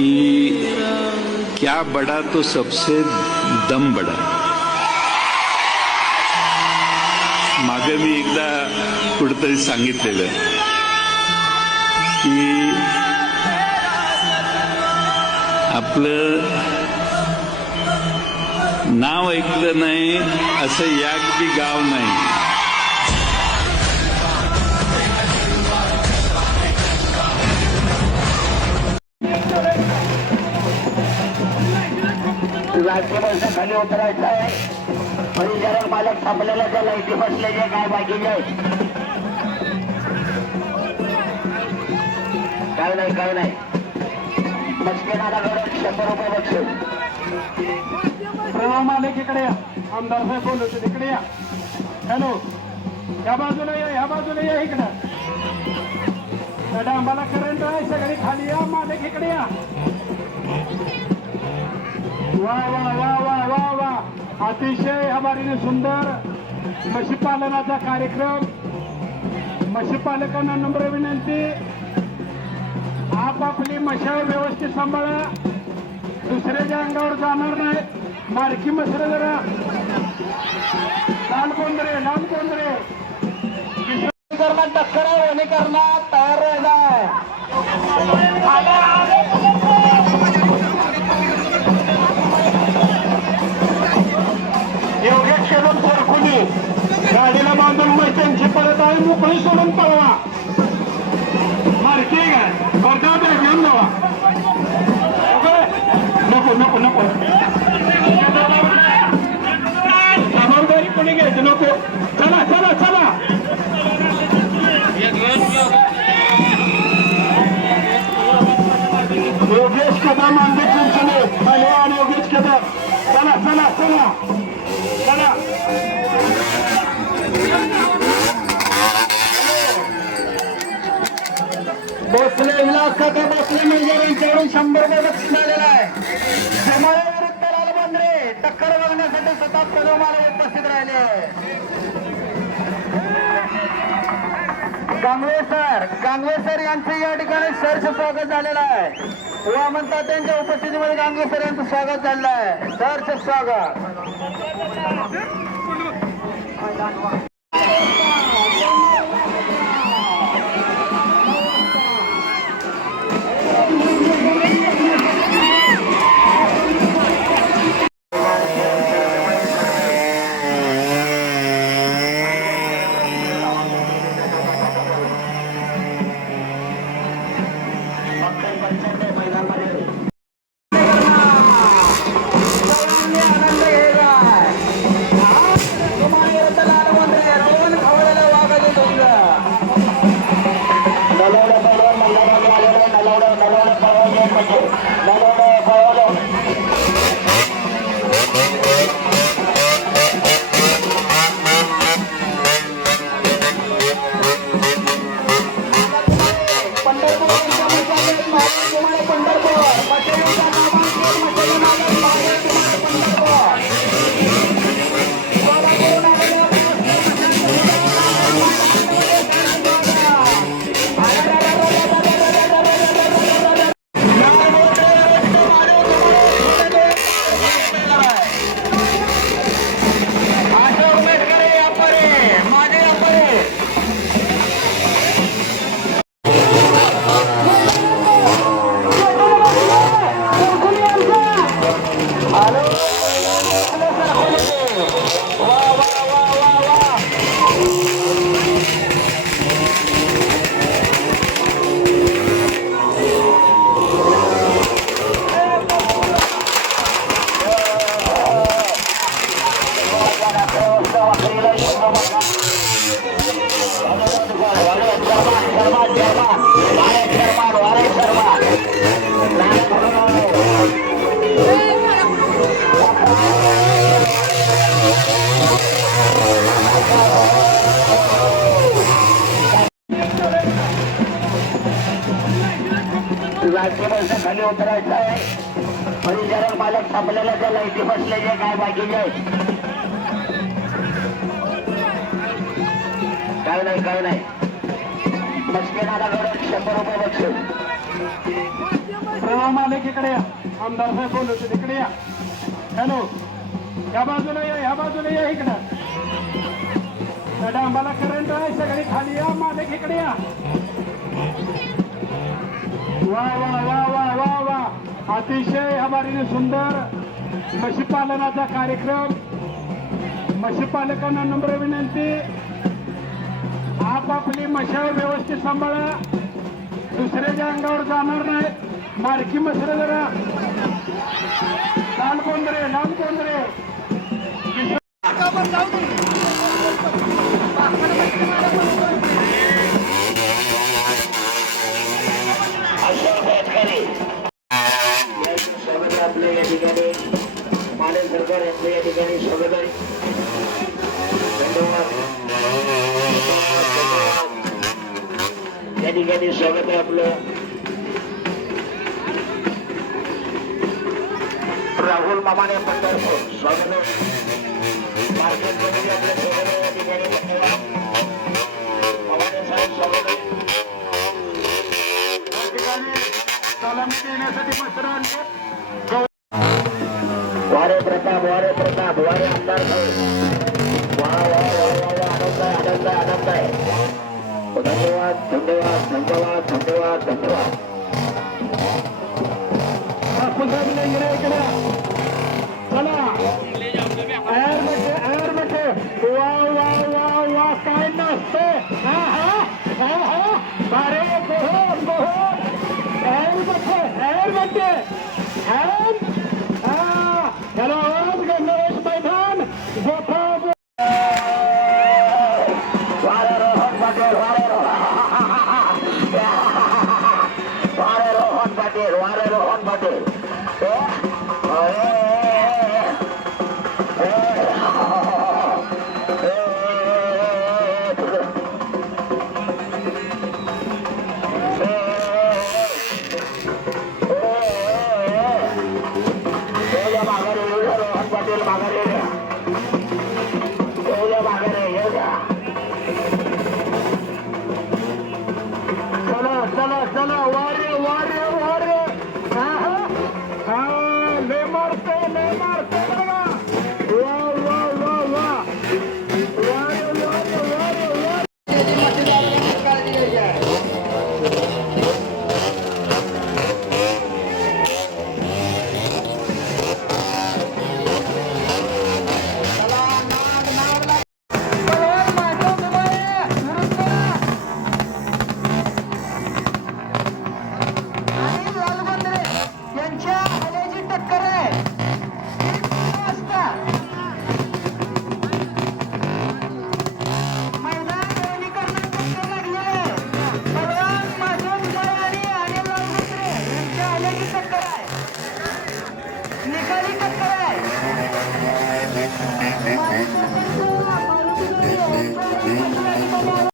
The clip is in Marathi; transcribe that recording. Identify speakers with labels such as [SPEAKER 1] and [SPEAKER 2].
[SPEAKER 1] कि क्या बड़ा तो सबसे दम बड़ा। मागे मी एकदा कुठेतरी सांगितलेलं की आपलं नाव ऐकलं नाही असं याक बी गाव नाही.
[SPEAKER 2] लाईटी बस खाली उतरायचं आहे परिचारक मालक थांबलेला त्या लाईटी बसलेले काय बाकीचे आहेत काय नाही काय नाही मस्केनाराकडे शंभर रुपये बक्षीस
[SPEAKER 3] प्रणाम मालिक इकडे या आमदार साहेब बोलवते इकडे या हॅलो या बाजूला या या बाजूला या इकडं त्या डांबाला करंट आहे सगळी खाली या मालक इकडे या वा वा अतिशय हमारीने सुंदर म्हशीपालनाचा कार्यक्रम. म्हशीपालकांना नम्र विनंती. आपापली मशाळ व्यवस्थित सांभाळा. दुसऱ्याच्या अंगावर जाणार नाही. मारकी मसर जरा लाल कोंदरे लाल कोंदरे
[SPEAKER 2] करणार टक्कर आहे वनीकरणात तयार राहिला
[SPEAKER 3] गाडीला मग त्यांची परत आहे. मोकळी सोडून पळवा. मारकी आहे काय घेऊन जावा. नको नको नको.
[SPEAKER 2] म्हणजे शंभर रुपये बक्षीस आहे. जमाळे विरुद्ध लालबंद्रे टक्कर बघण्यासाठी स्वतः कदमाला उपस्थित राहिले. आहे कांग्रेसर सर सर यांचं या ठिकाणी सरच स्वागत झालेलं आहे. वा म्हणतात त्यांच्या उपस्थितीमध्ये गांगवे सर यांचं स्वागत झालेलं आहे. सरच स्वागत. लाईटीवरचं खाली उतरायचं आहे. परिचारक मालक थांबलेला त्या लाईटी बसलेले काय बाकीचे आहे काय नाही काय नाही. मस्केनाराकडे शंभर रुपये बक्षीस
[SPEAKER 3] प्रणाम हो, इकडे या. आमदार साहेब बोलवते इकडे या. हॅलो. या बाजूला या या बाजूला या इकडं. त्या डांबाला करंट आहे सगळी खाली या मालक इकडे या. वा वा वा वा वा वा. अतिशय हमारीने सुंदर म्हशीपालनाचा कार्यक्रम. म्हशीपालकांना नम्र विनंती. आपापली मशावर व्यवस्थित सांभाळा. दुसऱ्याच्या अंगावर जाणार नाही मालकी मसरं जरा
[SPEAKER 2] आपलं या ठिकाणी माने सरकार यांचं या ठिकाणी स्वागत आहे. धन्यवाद. या ठिकाणी स्वागत आहे आपलं. राहुल मामाने पंढरपूर स्वागत आहे. आपल्या या ठिकाणी मामाने साहेब स्वागत
[SPEAKER 3] या ठिकाणी सलामी देण्यासाठी
[SPEAKER 2] वारे प्रताप वारे प्रताप वारे आमदार साहेब वा वा वा वा वा आनंद आहे आनंद आहे आनंद आहे. धन्यवाद धन्यवाद धन्यवाद धन्यवाद धन्यवाद.
[SPEAKER 3] पुन्हा इकडे. चला.
[SPEAKER 2] va